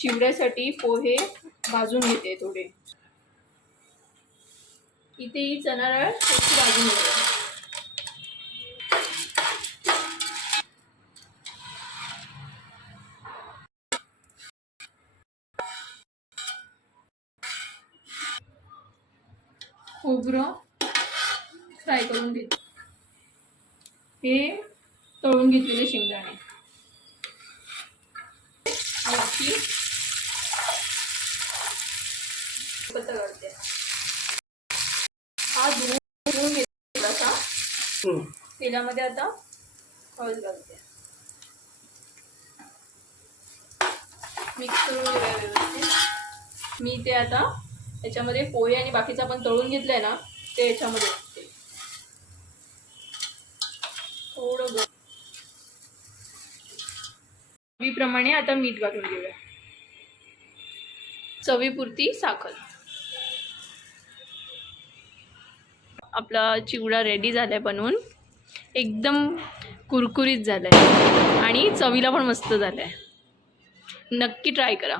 चिवड्यासाठी पोहे भाजून घेते थोडे. इथे ही चणा डाळ भाजून घेते. खोबरं फ्राय करून घेते. हे तळून घेतलेले शेंगदाणे. याची पत्ता काढते. हा धुवून घेतला तेलामध्ये आता हळद घालते. मिक्स करून घेऊया व्यवस्थित. मी ते आता याच्यामध्ये पोहे आणि बाकीचं आपण तळून घेतलंय ना ते याच्यामध्ये टाकते. थोडं चवीप्रमाणे आता मीठ घालून घेऊया. चवीपुरती साखर. आपला चिवडा रेडी झालाय बनवून. एकदम कुरकुरीत झालाय आणि चवीला पण मस्त झालाय. नक्की ट्राय करा.